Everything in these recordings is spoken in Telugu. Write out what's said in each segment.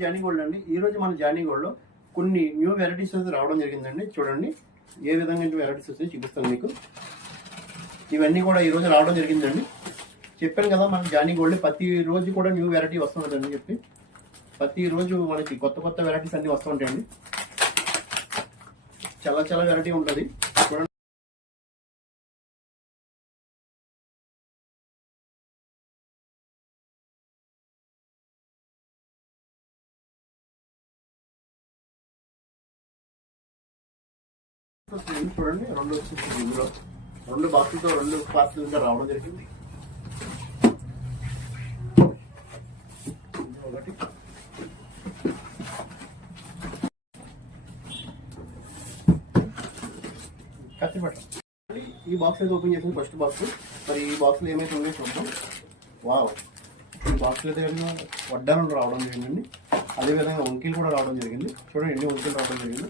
జానీ గోల్డ్ అండి. ఈ రోజు మన జానీ గోల్డ్ లో కొన్ని న్యూ వెరైటీస్ అయితే రావడం జరిగిందండి. చూడండి ఏ విధంగా వెరైటీస్ వస్తాయి చూపిస్తాను మీకు. ఇవన్నీ కూడా ఈ రోజు రావడం జరిగిందండి. చెప్పాను కదా మన జానీ గోల్డ్ ప్రతి రోజు కూడా న్యూ వెరైటీ వస్తుంటుందని చెప్పి. ప్రతి రోజు మనకి కొత్త కొత్త వెరైటీస్ అన్ని వస్తుంటాయండి. చాలా చాలా వెరైటీ ఉంటుంది. చూడండి చూడండి రెండు వచ్చేసి ఇందులో 2 బాక్సులతో 2 క్లాసులు ఇంకా రావడం జరిగింది. ఒకటి కత్తిపట్ట. ఈ బాక్స్ అయితే ఓపెన్ చేసింది ఫస్ట్ బాక్స్. మరి ఈ బాక్స్లో ఏమైతే ఉన్నాయో చూద్దాం. వావ్, ఈ బాక్స్లో అయితే వడ్డాలు రావడం జరిగిందండి. అదేవిధంగా వంకీలు కూడా రావడం జరిగింది. చూడండి ఎన్ని వంకీలు రావడం జరిగింది,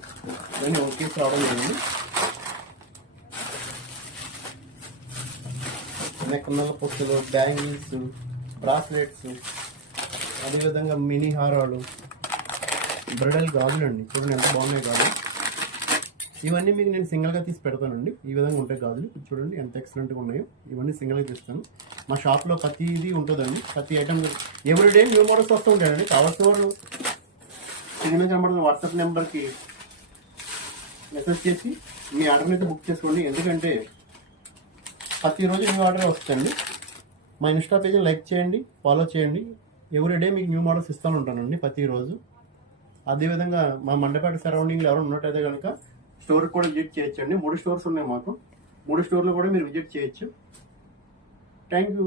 ఎన్ని వంకీస్ రావడం జరిగింది. నెక్కనల పొక్కులు, బ్యాంగిల్స్, బ్రాస్లెట్స్, అదేవిధంగా మినీ హారాలు, బ్రైడల్ గాజులు అండి. చూడండి ఎంత బాగున్నాయి గాజులు. ఇవన్నీ మీకు నేను సింగిల్గా తీసి పెడతానండి. ఈ విధంగా ఉంటాయి గాజులు. చూడండి ఎంత ఎక్సలెంట్గా ఉన్నాయో. ఇవన్నీ సింగిల్గా తీస్తాను. మా షాప్లో ప్రతిదీ ఉంటుందండి. ప్రతి ఐటమ్ ఎవ్రీడే న్యూ మోడల్స్ వస్తూ ఉంటాయండి. కావాల్సిన వారు సినిమా కనబడుతున్న వాట్సాప్ నెంబర్కి మెసేజ్ చేసి మీ ఆర్డర్ని అయితే బుక్ చేసుకోండి. ఎందుకంటే ప్రతిరోజు న్యూ ఆర్డర్ వస్తుంది. మా ఇన్స్టా పేజ్ని లైక్ చేయండి, ఫాలో చేయండి. ఎవ్రీడే మీకు న్యూ మోడల్స్ ఇస్తూ ఉంటానండి ప్రతిరోజు. అదేవిధంగా మా మండపేట సరౌండింగ్లో ఎవరు ఉన్నట్టయితే కనుక స్టోర్కి కూడా విజిట్ చేయొచ్చండి. 3 స్టోర్స్ ఉన్నాయి మాకు. 3 స్టోర్లు కూడా మీరు విజిట్ చేయొచ్చు. Thank you.